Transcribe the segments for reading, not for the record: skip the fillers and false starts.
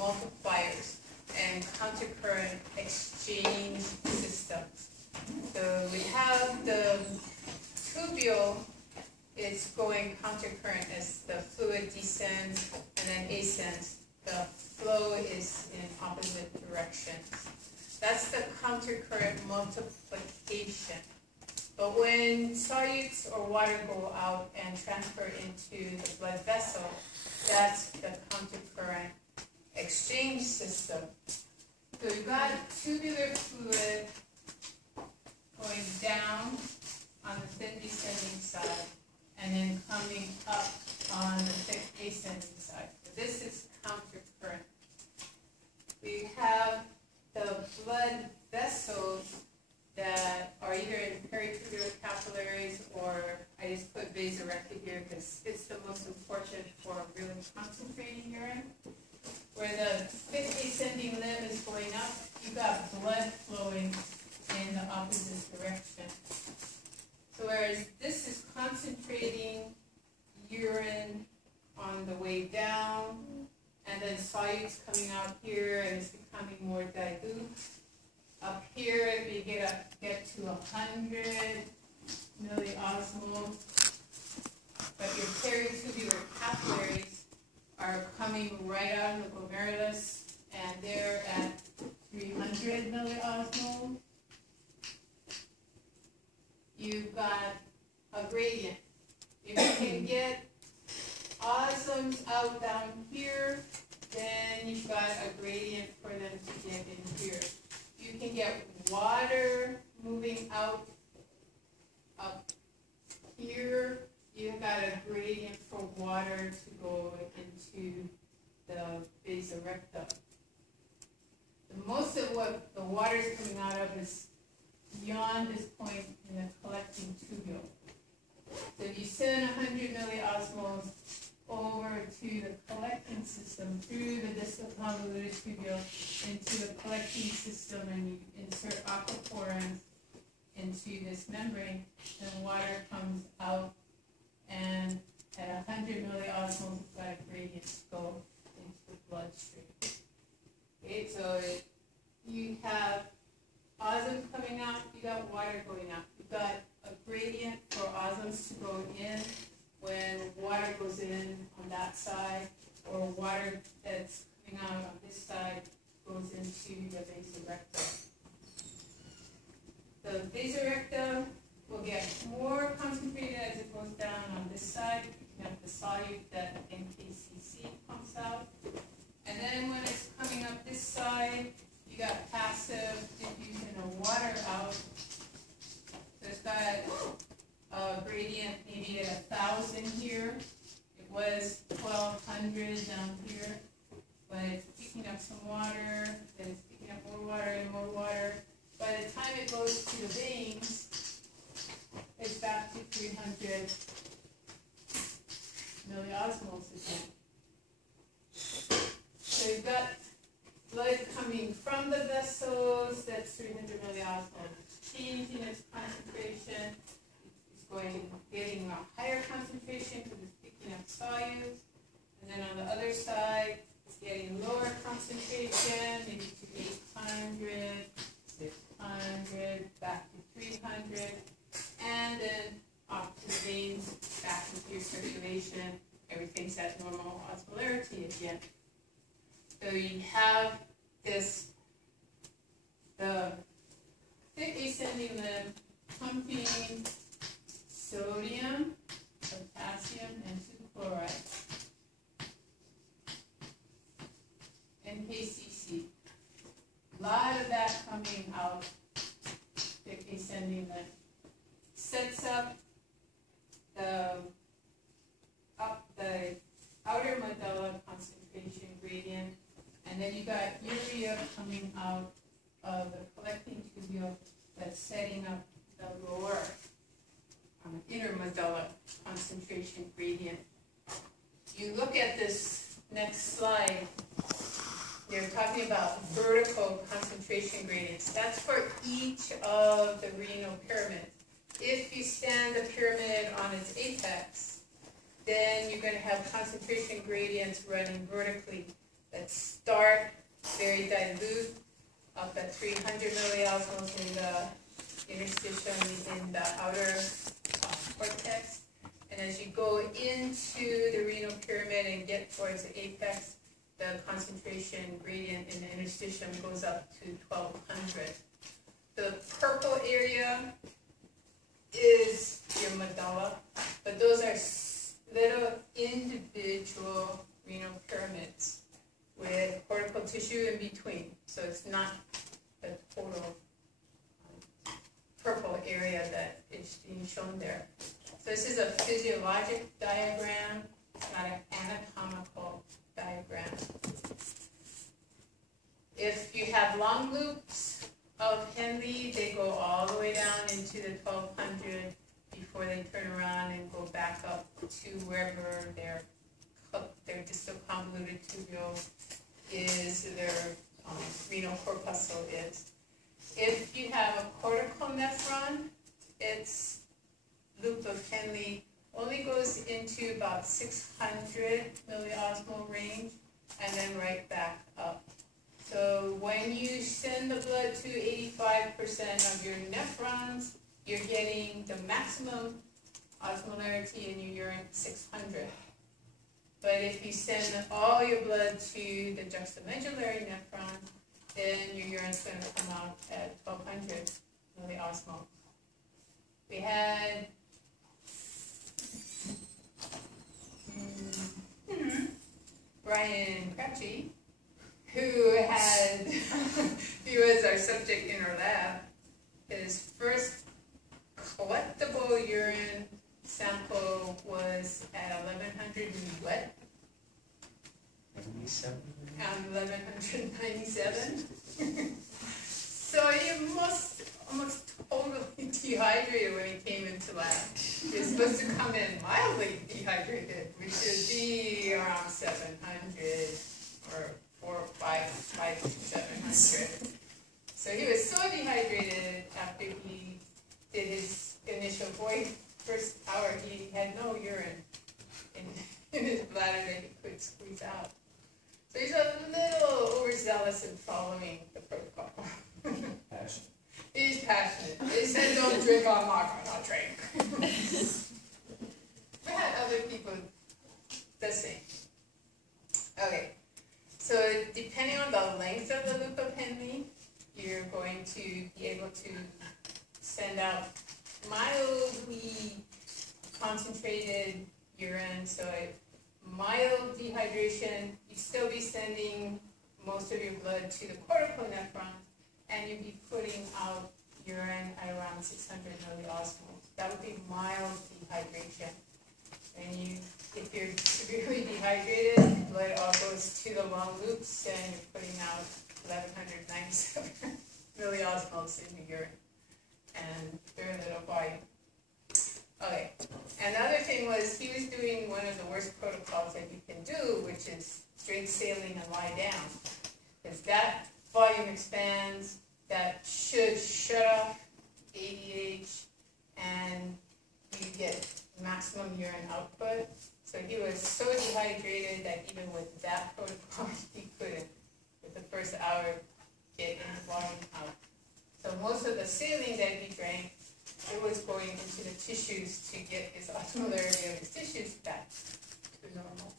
multipliers and countercurrent exchange systems. So we have the tubule is going countercurrent as the fluid descends and then ascends. The flow is in opposite directions. That's the countercurrent multiplication. But when solutes or water go out and transfer into the blood vessel, that's the countercurrent exchange system. So we've got tubular fluid going down on the thin descending side and then coming up on the thick ascending side. So this is countercurrent. We have the blood vessels that are either in peritubular capillaries, or I just put vasorectal here because it's the most important for really concentrating urine. Where the thick ascending limb is going up, you've got blood flowing in the opposite direction. So whereas this is concentrating urine on the way down, and then solutes coming out here and it's becoming more dilute. Up here, we get to 100 milliosmoles, but your peritubular capillaries are coming right out of the glomerulus, and they're at 300 milliosmoles. You've got a gradient. If you can get osms out down here, then you've got a gradient for them to get in here. You can get water moving out up here. You've got a gradient for water to go into the vasorectum. Most of what the water is coming out of is beyond this point in the collecting tubule. So if you send 100 milliosmoles over to the collecting system through the distal convoluted tubule into the collecting system, and you insert aquaporins into this membrane, then water comes out, and at 100 milliosmoles, it's got a gradient to go into the bloodstream. Okay, so you have osms coming out, you got water going out. You've got a gradient for osms to go in when water goes in on that side, or water that's coming out on this side goes into the vasorectum. The vasorectum will get more concentrated as it goes down on this side. You have the solute that NKCC pumps out. And then when it's coming up this side, you got passive diffusion of water out. So it's got a gradient maybe at 1,000 here. It was 1,200 down here. But it's picking up some water, then it's picking up more water and more water. By the time it goes to the veins, it's back to 300 milliosmoles again. So you've got blood coming from the vessels, that's 300 milliosmoles. Changing its concentration, it's getting a higher concentration because it's picking up solutes. And then on the other side, it's getting lower concentration, maybe to 800, 600, back to 300, and then off to the veins, back into your circulation. Everything's at normal osmolarity again. So you have this, the thick ascending limb pumping sodium, potassium, and 2 chloride. NKCC. A lot of that coming out, thick ascending limb. Sets up the outer medulla concentration gradient, and then you got urea coming out of the collecting tubule that's setting up the lower inner medulla concentration gradient. You look at this next slide, they're talking about vertical concentration gradients. That's for each of the renal pyramids. If you stand the pyramid on its apex, then you're going to have concentration gradients running vertically that start start very dilute, up at 300 milliosmoles in the interstitium in the outer cortex. And as you go into the renal pyramid and get towards the apex, the concentration gradient in the interstitium goes up to 1200. The purple area is your medulla, but those are little individual renal pyramids with cortical tissue in between. So it's not the total purple area that is being shown there. So this is a physiologic diagram, not an anatomical diagram. If you have long loops of Henle, they go all the way down into the 1200 before they turn around and go back up to wherever their distal convoluted tubule is, their renal corpuscle is. If you have a cortical nephron, its loop of Henle only goes into about 600 milliosmol range and then right back up. So when you send the blood to 85% of your nephrons, you're getting the maximum osmolarity in your urine, 600. But if you send all your blood to the juxtamedullary nephron, then your urine's going to come out at 1200 milliosmol. We had Brian Crabtree, who had, he was our subject in our lab. His first collectible urine sample was at 1100 wet. 1197. So he must almost totally dehydrated when he came into lab. He was supposed to come in mildly dehydrated, which would be around 700 or 700. So he was so dehydrated after he did his initial first hour, he had no urine in his bladder that he could squeeze out. So he's a little overzealous in following the protocol. Passionate. He's passionate. They said don't drink, I'm not gonna drink. We had other people the same. Okay, so depending on the length of the loop of Henle, you're going to be able to send out mildly concentrated urine. So if mild dehydration, you'd still be sending most of your blood to the cortical nephron, and you'd be putting out urine at around 600 milliosmoles. That would be mild dehydration. And if you're severely dehydrated, blood all goes to the long loops, and you're putting out 1197 milliosmoles in your urine, and very little volume. Okay, another thing was he was doing one of the worst protocols that you can do, which is drink saline and lie down. Because that volume expands, that should shut off ADH, and you get maximum urine output. So he was so dehydrated that even with that protocol, he couldn't, with the first hour, get any volume out. So most of the saline that he drank, it was going into the tissues to get his osmolarity of his tissues back to normal.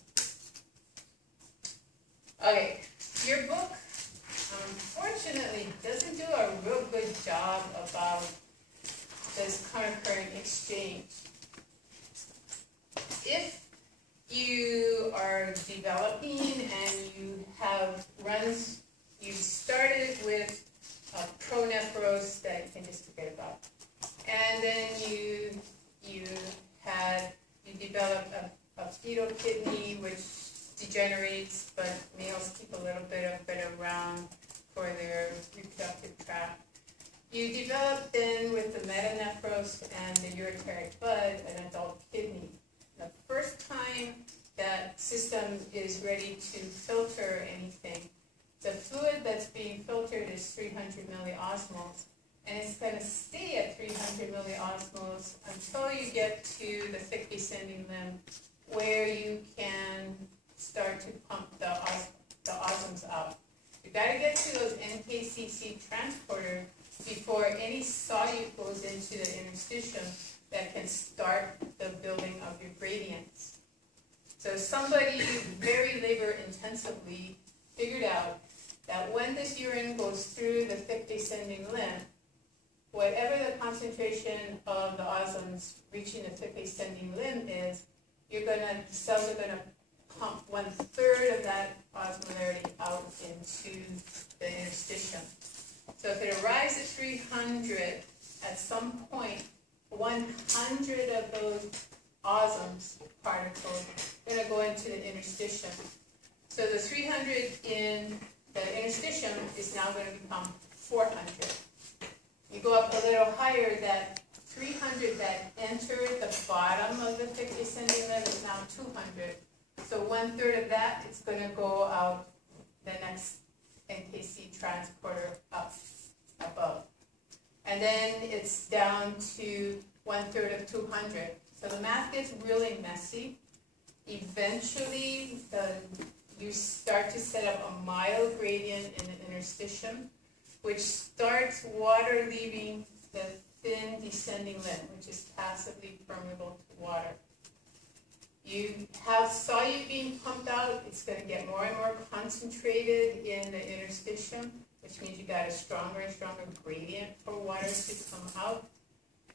Okay, your book, unfortunately, doesn't do a real good job about this current exchange. If you are developing and you have runs, you started with a pronephros that you can just forget about. And then you developed a fetal kidney, which degenerates, but males keep a little bit of it around for their reproductive tract. You develop then with the metanephros and the ureteric bud an adult kidney. The first time that system is ready to filter anything, the fluid that's being filtered is 300 milliosmoles. And it's going to stay at 300 milliosmoles until you get to the thick descending limb, where you can start to pump the osmos out. You got to get to those NKCC transporter before any solute goes into the interstitium that can start the building of your gradients. So somebody very labor intensively figured out that when this urine goes through the thick descending limb, whatever the concentration of the osms reaching the thick descending limb is, the cells are going to pump 1/3 of that osmolarity out into the interstitium. So if it arrives at 300, at some point, 100 of those osms particles are going to go into the interstitium. So the 300 in the interstitium is now going to become 400. You go up a little higher, that 300 that entered the bottom of the thick descending limb is now 200. So 1/3 of that is going to go out the next NKC transporter up above. And then it's down to 1/3 of 200. So the math gets really messy. Eventually, you start to set up a mild gradient in the interstitium, which starts water leaving the thin descending limb, which is passively permeable to water. You have solute being pumped out. It's going to get more and more concentrated in the interstitium, which means you got a stronger and stronger gradient for water to come out.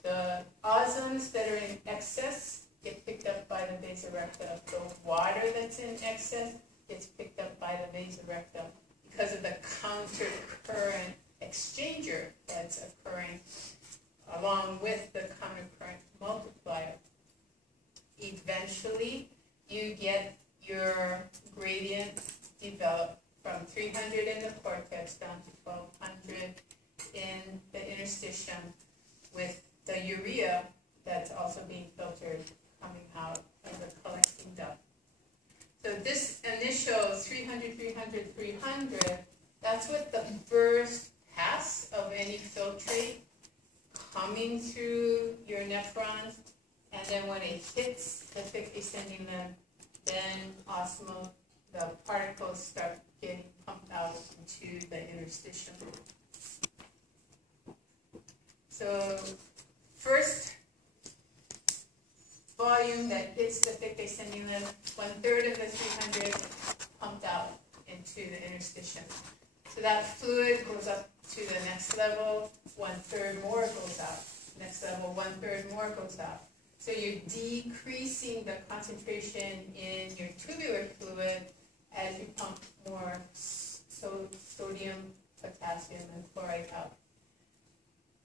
The osms that are in excess get picked up by the vasa recta. The water that's in excess gets picked up by the vasa recta because of the counter-current exchanger that's occurring along with the counter-current multiplier. Eventually, you get your gradient developed from 300 in the cortex down to 1200 in the interstitium, with the urea that's also being filtered coming out of the collecting duct. So this initial 300, 300, 300, that's what the first pass of any filtrate coming through your nephrons. And then when it hits the thick descending limb, then the particles start getting pumped out into the interstitium. So first volume that hits the thick descending limb, 1/3 of the 300 pumped out into the interstitium. So that fluid goes up to the next level, 1/3 more goes out. Next level, 1/3 more goes out. So you're decreasing the concentration in your tubular fluid as you pump more sodium, potassium, and chloride out.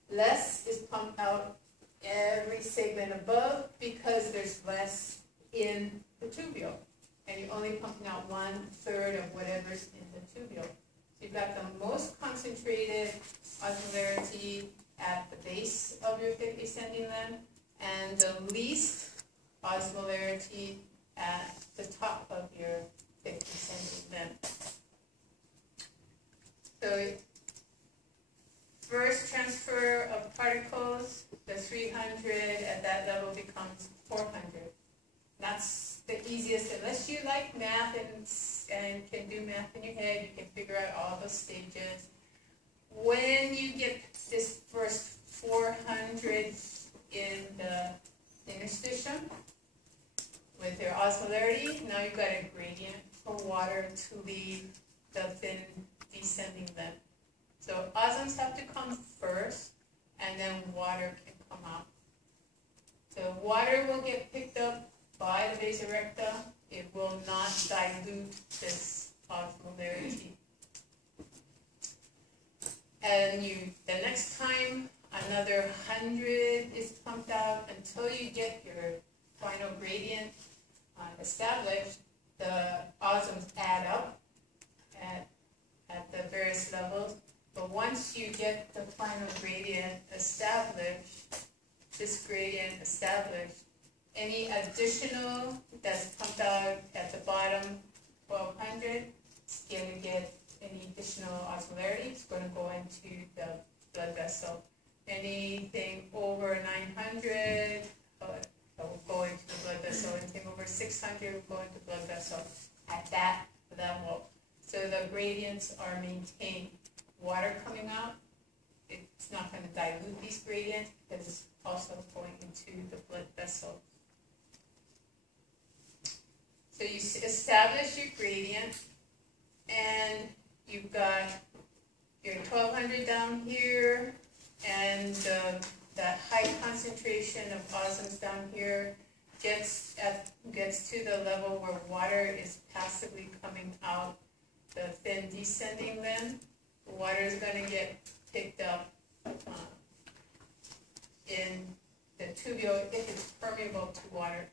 Less is pumped out every segment above because there's less in the tubule. And you're only pumping out 1/3 of whatever's in the tubule. So you've got the most concentrated osmolarity at the base of your thick descending limb, and the least osmolarity at the top of your thick descending limb. So first transfer of particles, the 300 at that level becomes 400. That's the easiest, unless you like math and can do math in your head, you can figure out all those stages. When you get this first 400 in the interstitium with your osmolarity, now you've got a gradient for water to leave the thin descending limb. So osms have to come first, and then water can come out. So water will get picked up by the vasa recta. It will not dilute this osmolarity. And the next time another 100 is pumped out until you get your final gradient established. The osms add up at the various levels. But once you get the final gradient established, this gradient established, any additional that's pumped out at the bottom, 1200, is going to get any additional osmolarity. It's going to go into the blood vessel. Anything over 900 will go into the blood vessel. Anything over 600 will go into the blood vessel at that level. so the gradients are maintained. Water coming out, it's not going to dilute these gradients because it's also going into the blood vessel. So you establish your gradient, and you've got your 1200 down here, and that high concentration of osms down here gets to the level where water is passively coming out the thin descending limb. The water is going to get picked up in the tubule if it's permeable to water.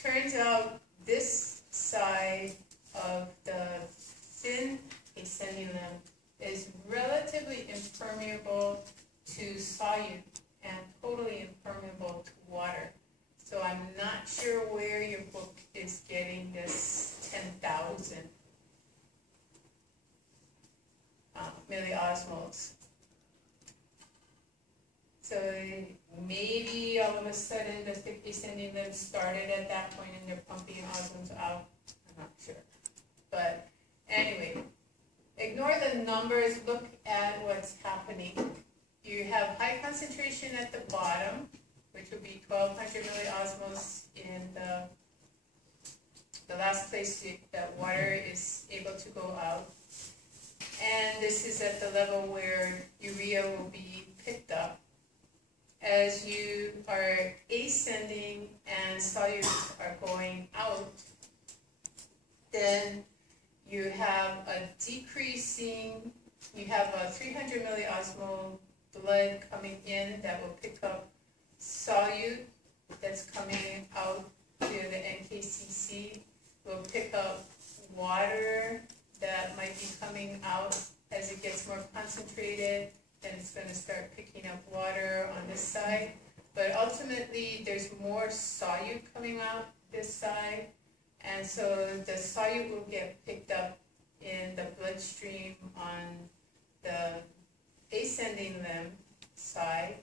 Turns out this side of the thin ascending limb is relatively impermeable to solute and totally impermeable to water. So I'm not sure where your book is getting this 10,000 milliosmoles. So maybe all of a sudden the thick descending limb started at that point and they're pumping osmoles out. I'm not sure. But anyway, ignore the numbers, look at what's happening. You have high concentration at the bottom, which would be 1200 milliosmoles in the last place that water is able to go out. And this is at the level where urea will be picked up. As you are ascending and solutes are going out, then you have a decreasing, you have a 300 milliosmol blood coming in that will pick up solute that's coming out to the NKCC, will pick up water that might be coming out as it gets more concentrated, and it's going to start picking up water on this side. But ultimately, there's more solute coming out this side, and so the solute will get picked up in the bloodstream on the ascending limb side,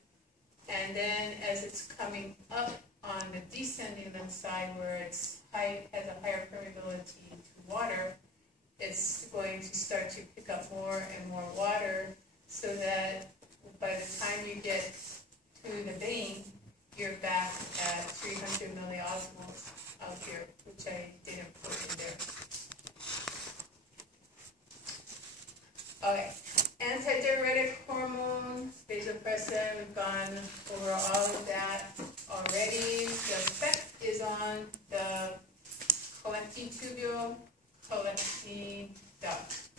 and then as it's coming up on the descending limb side where it's has a higher permeability to water, it's going to start to pick up more and more water, so that by the time you get to the vein, you're back at 300 milliosmoles out here, which I didn't put in there. Okay, antidiuretic hormone, vasopressin, we've gone over all of that already. The effect is on the collecting tubule, collecting duct,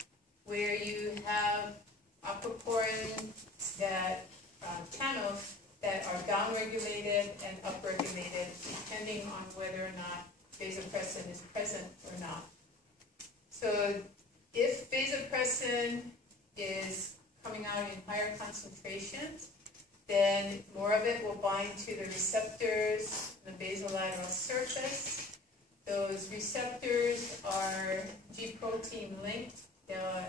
where you have aquaporin that channels that are downregulated and upregulated depending on whether or not vasopressin is present or not. So if vasopressin is coming out in higher concentrations, then more of it will bind to the receptors in the basolateral surface. Those receptors are G protein linked. They'll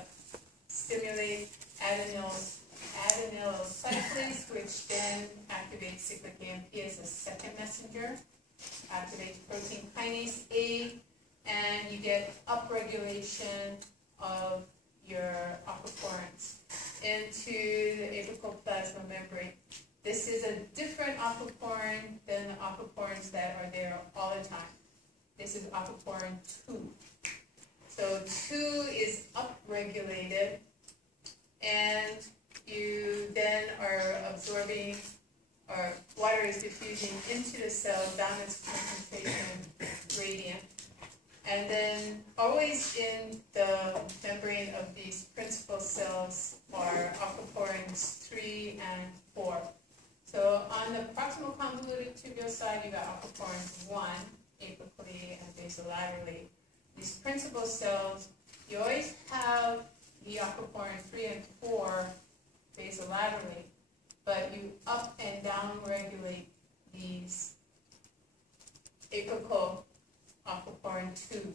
stimulate adenyl cyclase, which then activates cyclic AMP as a second messenger, activates protein kinase A, and you get upregulation of your aquaporins into the apical plasma membrane. This is a different aquaporin than the aquaporins that are there all the time. This is aquaporin 2. So 2 is upregulated, and you then are absorbing, or water is diffusing into the cell down its concentration gradient. And then always in the membrane of these principal cells are aquaporins 3 and 4. So on the proximal convoluted tubule side, you got aquaporins 1, apically and basolaterally. These principal cells, you always have the aquaporin 3 and 4 basolaterally, but you up and down regulate these apical aquaporin 2.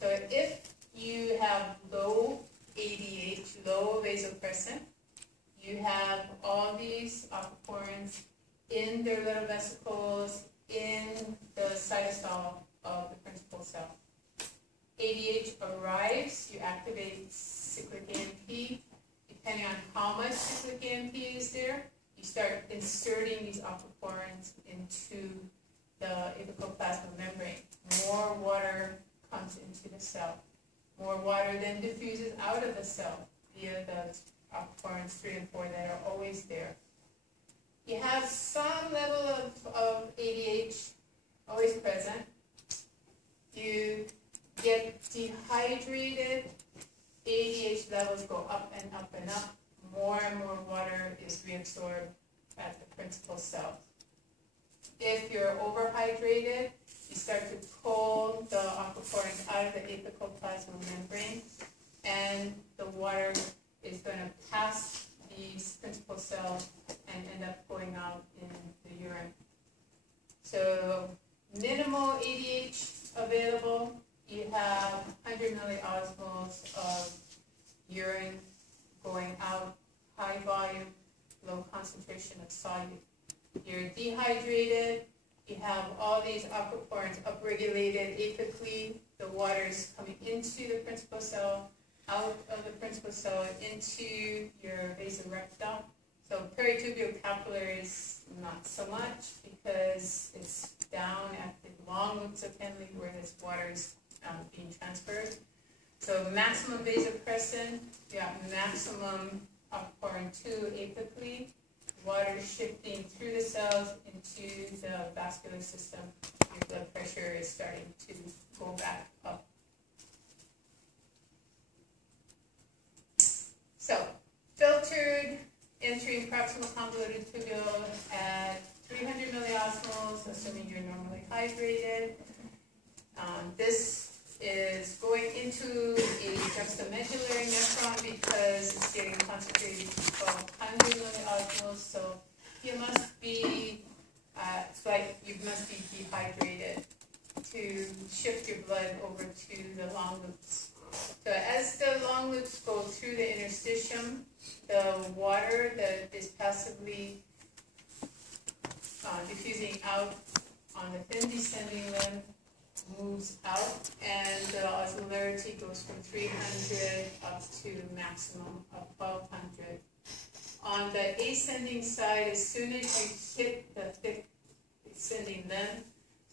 So if you have low ADH, low vasopressin, you have all these aquaporins in their little vesicles in the cytosol of the principal cell. ADH arrives, you activate cyclic AMP. Depending on how much cyclic AMP is there, you start inserting these aquaporins into the apical plasma membrane. More water comes into the cell. More water then diffuses out of the cell via the aquaporins 3 and 4 that are always there. You have some level of ADH always present. You get dehydrated, ADH levels go up and up and up. More and more water is reabsorbed at the principal cell. If you're overhydrated, you start to pull the aquaporins out of the apical plasma membrane, and the water is going to pass these principal cells and end up going out in the urine. So minimal ADH available. You have 100 milliosmoles of urine going out, high volume, low concentration of solute. You're dehydrated. You have all these aquaporins upregulated apically. The water is coming into the principal cell, out of the principal cell, into your vasorectum. So peritubular capillaries, not so much, because it's down at the long loops of Henle where this water is being transferred. So maximum vasopressin, you got maximum aquaporin 2 apically, water shifting through the cells into the vascular system. Your blood pressure is starting to go back up. So, filtered entering proximal convoluted tubule at 300 milliosmoles, assuming you're normally hydrated. This is going into a juxtamedullary nephron because it's getting concentrated to 1200 milliosmoles. So you must be, it's like you must be dehydrated to shift your blood over to the long loops. So as the long loops go through the interstitium, the water that is passively diffusing out on the thin descending limb moves out, and the osmolarity goes from 300 up to maximum of 1200. On the ascending side, as soon as you hit the thick ascending limb,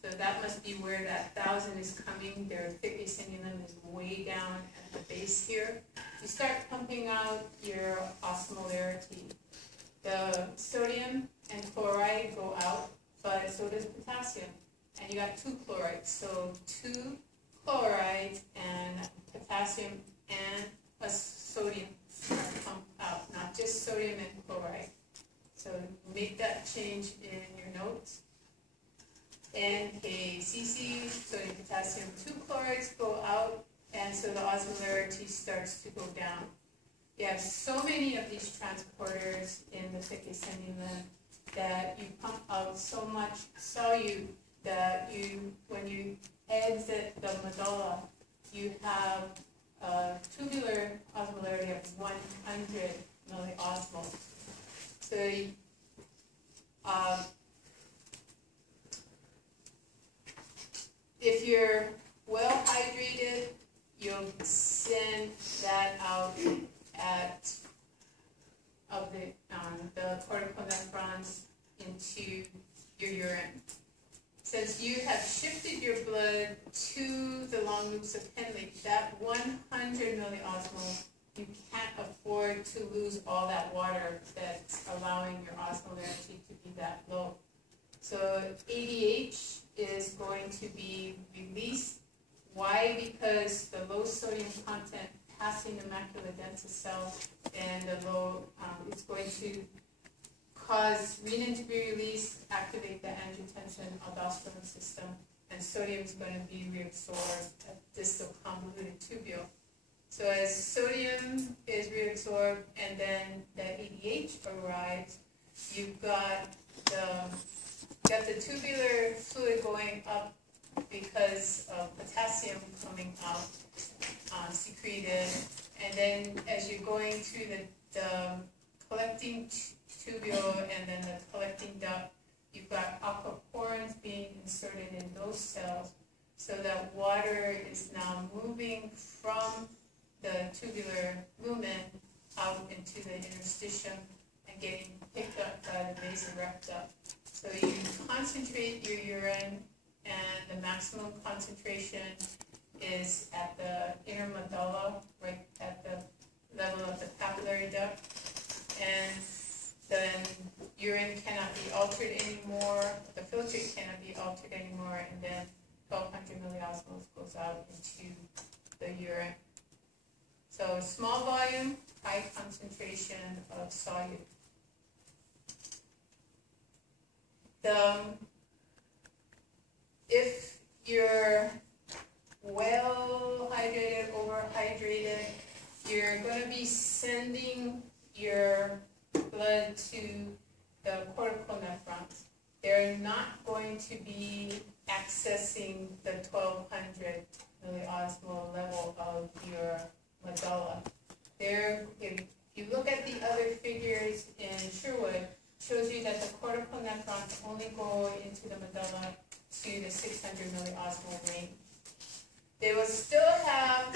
so that must be where that 1000 is coming, their thick ascending limb is way down at the base here. You start pumping out your osmolarity. The sodium and chloride go out, but so does potassium. And you got 2 chlorides, so 2 chlorides and potassium and a sodium are pumped out, not just sodium and chloride. So make that change in your notes. NKCC, sodium, potassium, 2 chlorides go out, and so the osmolarity starts to go down. You have so many of these transporters in the thick ascending limb that you pump out so much solute that you, when you exit the medulla, you have a tubular osmolarity of 100 milliosmoles. So if you're well hydrated, you'll send that out at the cortical nephrons into your urine. Since you have shifted your blood to the long loops of Henle, that 100 milliosmoles, you can't afford to lose all that water that's allowing your osmolarity to be that low. So ADH is going to be released. Why? Because the low sodium content passing the macula densa cell and the low, it's going to cause renin to be released, activate the angiotensin-aldosterone system, and sodium is going to be reabsorbed at distal convoluted tubule. So as sodium is reabsorbed and then the ADH arrives, you've got the tubular fluid going up because of potassium coming out, secreted, and then as you're going through the collecting tubule and then the collecting duct, you've got aquaporins being inserted in those cells. so that water is now moving from the tubular lumen out into the interstitium and getting picked up by the vasa recta. So you concentrate your urine, and the maximum concentration is at the inner medulla, right at the level of the papillary duct, and then urine cannot be altered anymore, the filtrate cannot be altered anymore, and then 1200 milliosmoles goes out into the urine. So small volume, high concentration of solute. If you're well hydrated, overhydrated, you're going to be sending your blood to the cortical nephrons. They're not going to be accessing the 1200 milliosmol level of your medulla. If you look at the other figures in Sherwood, shows you that the cortical nephrons only go into the medulla to the 600 milliosmol range. They will still have,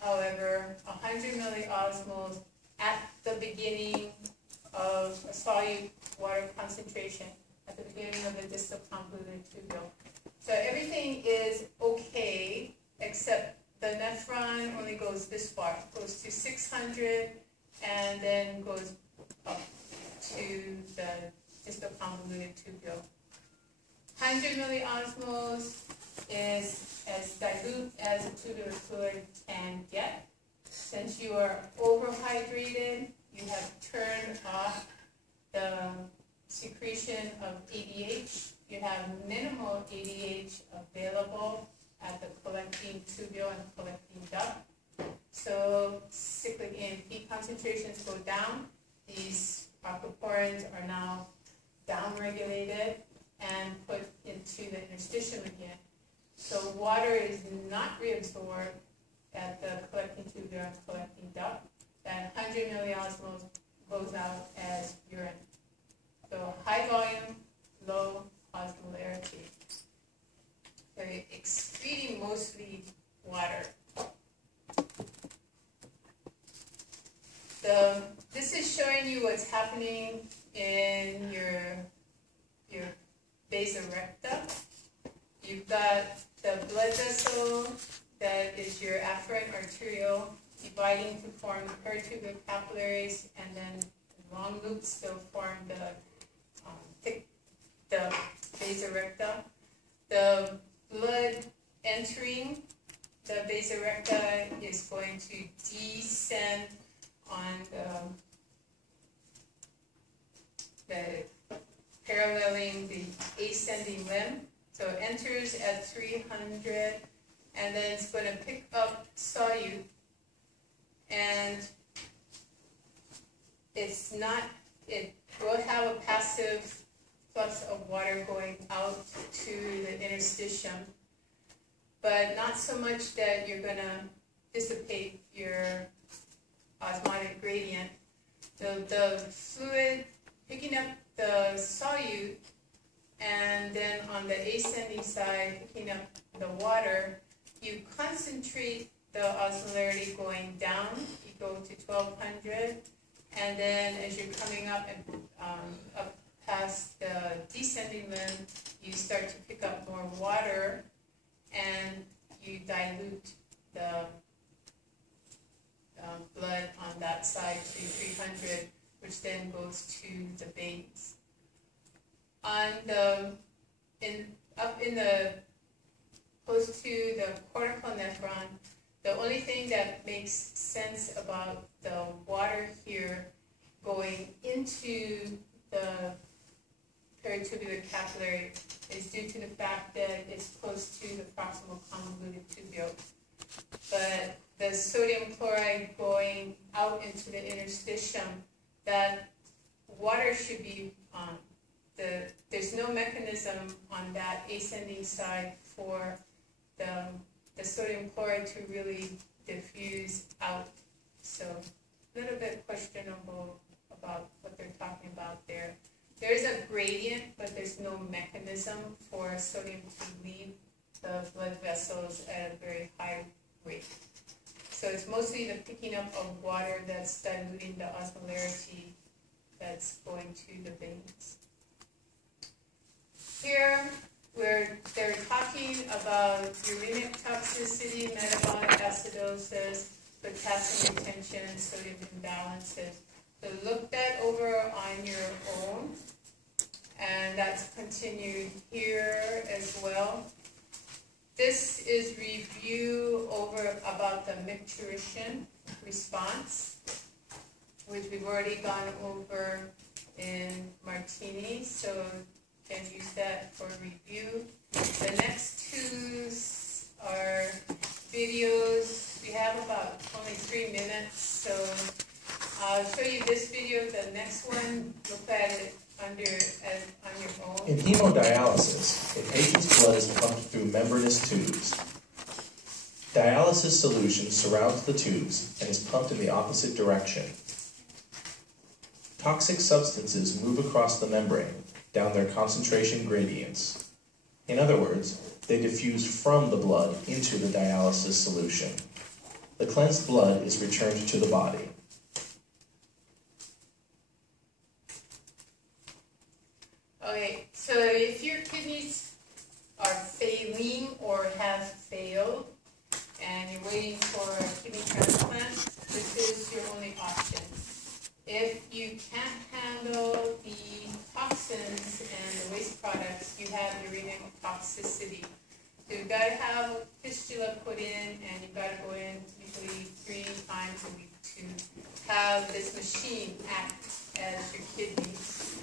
however, 100 milliosmoles at the beginning of a solute water concentration, at the beginning of the distal convoluted tubule. So everything is okay, except the nephron only goes this far. It goes to 600 and then goes up to the distal convoluted tubule. 100 milliosmoles is as dilute as a tubular fluid can get. Since you are overhydrated, you have turned off the secretion of ADH. You have minimal ADH available at the collecting tubule and collecting duct. So cyclic AMP concentrations go down. These aquaporins are now downregulated and put into the interstitium again. So water is not reabsorbed at the collecting tubule and collecting duct. That 100 milliosmoles goes out as urine. So high volume, low osmolarity. So you're excreting mostly water. This is showing you what's happening in your vasa recta. You've got the blood vessel that is your afferent arteriole dividing to form peritubular capillaries, and then long loops still form the vasa recta. The blood entering the vasa recta is going to descend on the paralleling the ascending limb. So it enters at 300, and then it's going to pick up solute, and it will have a passive flux of water going out to the interstitium, but not so much that you're going to dissipate your osmotic gradient. The fluid picking up the solute, and then on the ascending side picking up the water, you concentrate the osmolarity going down. You go to 1200, and then as you're coming up and up past the descending limb, you start to pick up more water, and you dilute the blood on that side to 300, which then goes to the veins. Up in the close to the cortical nephron, the only thing that makes sense about the water here going into the peritubular capillary is due to the fact that it's close to the proximal convoluted tubule. But the sodium chloride going out into the interstitium, that water should be there's no mechanism on that ascending side for the sodium chloride to really diffuse out. So a little bit questionable about what they're talking about there. There's a gradient, but there's no mechanism for sodium to leave the the blood vessels at a very high rate. So it's mostly the picking up of water that's diluting the osmolarity that's going to the veins. Here, where they're talking about uremic toxicity, metabolic acidosis, potassium retention, sodium imbalances. So look that over on your own, and that's continued here as well. This is review over about the micturition response, which we've already gone over in Martini, so you can use that for review. The next two are videos. We have about only 3 minutes, so I'll show you this video. The next one, look at it on your own. In hemodialysis, a patient's blood is pumped through membranous tubes. Dialysis solution surrounds the tubes and is pumped in the opposite direction. Toxic substances move across the membrane down their concentration gradients. In other words, they diffuse from the blood into the dialysis solution. The cleansed blood is returned to the body. Okay, so if your kidneys are failing or have failed and you're waiting for a kidney transplant, this is your only option. If you can't handle the toxins and the waste products, you have uremic toxicity. So you've got to have a fistula put in, and you've got to go in usually 3 times a week to have this machine act as your kidneys.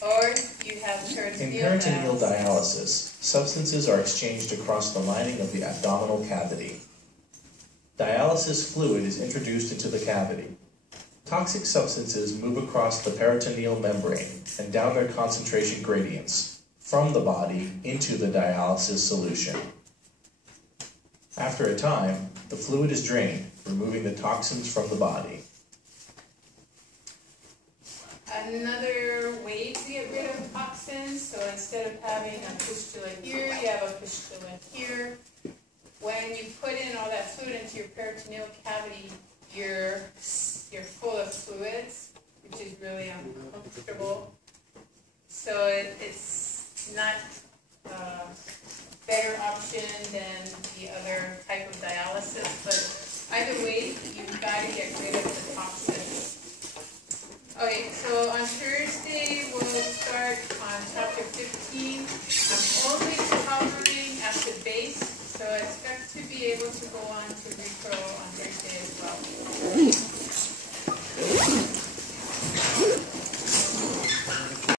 Or you have peritoneal In peritoneal dialysis, substances are exchanged across the lining of the abdominal cavity. Dialysis fluid is introduced into the cavity. Toxic substances move across the peritoneal membrane and down their concentration gradients from the body into the dialysis solution. After a time, the fluid is drained, removing the toxins from the body. Another way to get rid of toxins, so instead of having a fistula here, you have a fistula here. When you put in all that fluid into your peritoneal cavity, you're full of fluids, which is really uncomfortable. So it's not a better option than the other type of dialysis, but either way, you've got to get rid of the toxins. Okay, so on Thursday, we'll start on chapter 15. I'm only covering at the base, so I expect to be able to go on to